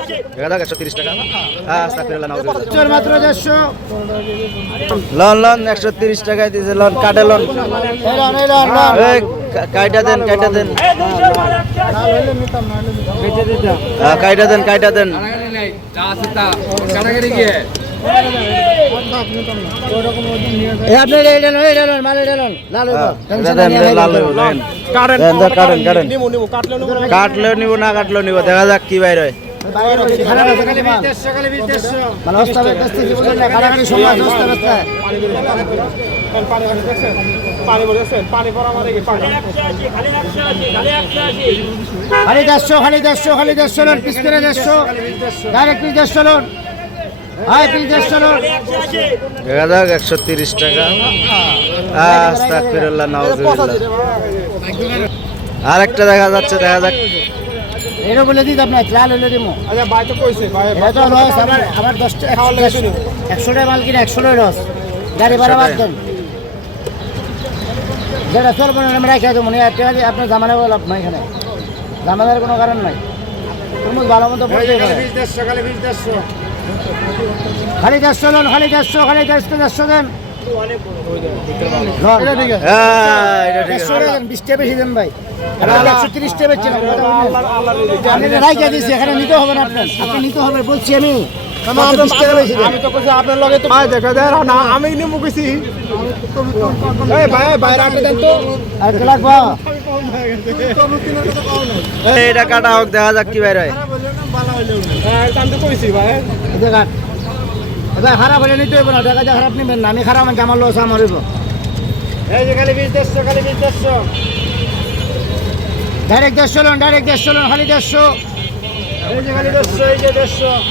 130 টাকা। আস্তাগফিরুল্লাহ, নাউজুবিল্লাহ। মাত্র 150 লন লন 130 টাকায় দিছে লন, কাটে লন। এই কাইটা দেন, কাইটা দেন। কাইটা দেন, কাইটা দেন। কাটলেও নিব, না কাটলেও নিব, দেখা যাক কি বাইর হয়। খালি 150 খালি 150 খালি 150 লোন পিস করে 150 direct piece 150 loan. High piece 150 loan. দেখা যাক 130 টাকা। আস্তাগফিরুল্লাহ, নাউজুবিল্লাহ। আরেকটা দেখা যাচ্ছে, দেখা যাক। এরও বলে দিই আপনার লাল হলে দিমু। আচ্ছা ভাই তো কইছে ভাই এটা তো লস আমার 10 টাকা 100 টাকা মাল কিনে 100 টাকা লস। গাড়ি ভাড়া বাদ দেন। যেটা চলবে না আমরা রেখে দেবো, আপনার জামানা বল আপনার এখানে জামানার কোনো কারণ নাই। তুমি ভালো মতো পড়তে পারে। খালি 150 লোন, খালি 150 খালি 150 দেন। এটা ঠিক আছে। হ্যাঁ, এটা ঠিক আছে। 150 দেন, 20 টাকা বেশি দেন ভাই। আর 130 টাকা বেচছেন। আমি রাইখা দিয়েছি, এখানে নিতে হবে না আপনার। আপনি নিতে হবে বলছি আমি। আমি তো কইছি আপনার লগে তো ভাই দেখা যায় না, আমি নিমু কইছি। এই ভাই বাইরে আটে দেন তো। আর কে লাগবে? এটা কাটা হোক, দেখা যাক কি বাইর হয়। হ্যাঁ আমি তো কইছি ভাই। দেখা এবার খারাপ হলে নিতে হবে না, টাকা যা খারাপ নেবেন না। আমি খারাপ আমাকে আমার লস আমার হইব। এই যে খালি 20 খালি 20 ডাইরেক্ট 150 লোন, ডাইরেক্ট 150 লোন, খালি 150। এই যে খালি 150, এই যে 150।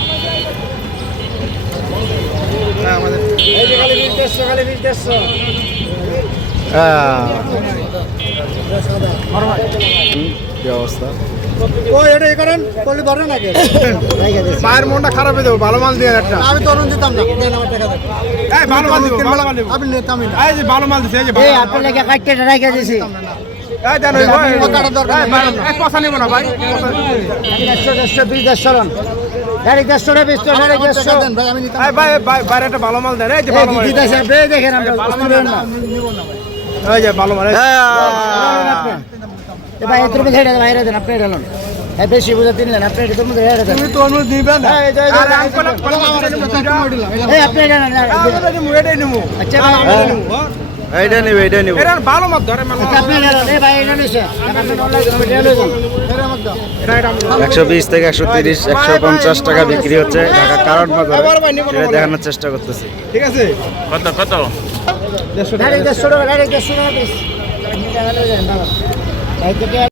এই যে খালি 150 খালি 150। কি অবস্থা? ও এটা করেন করলে ধরে না কে? মায়ের মনটা খারাপ হয়ে যাবে, ভালো মাল দিয়ে একটা। আমি তরুণ দিতাম না, দেন আমার টাকা দেন। এই ভালো মাল দিব, ভালো মাল দিব। আপনি নিতাম না। এই যে ভালো মাল দিছে, এই যে এই আপনার লেগে কাটতে রাখা দিয়েছি। এই জানো ভাই টাকাটা দরকার নেই। এই পয়সা নিব না ভাই। 150 150 লোন, ডাইরেক্ট 150 টাকা বেচতে ডাইরেক্ট 150 দেন ভাই। আমি নিতাম। এই ভাই বাইরে একটা ভালো মাল দেন, এই যে ভালো মাল। দিতে আছে আপনি দেখেন, আমরা বুঝতে না। এই যে ভালো মাল। এ ভাই এত রুপে ছেড়ে দেন, বাইরে দেন আপনি ঢালুন। এই বেশি বুঝা দিলেন আপনি, এটা তুমি ছেড়ে দেন। তুমি তো অনু দিবে না। এই যে আরে আমি কোলা এই আপনি ঢালুন। এটাই নিমু। আচ্ছা ভাই এইটা নিব, এইটা নিব। এটা ভালো মাল ধরে মাল। আপনি ঢালুন। এই ভাই এটা নিছে আপনি অনলাইন করে ঢেলে দেন। এটা 120 থেকে 130 150 টাকা বিক্রি হচ্ছে ঢাকা কারণ বাজারে। এটা দেখানোর চেষ্টা করতেছি। ঠিক আছে। কত কত? ডাইরেক্ট 150 টাকা, ডাইরেক্ট 150 টাকা পিস। আপনি ঢালুন। এই থেকে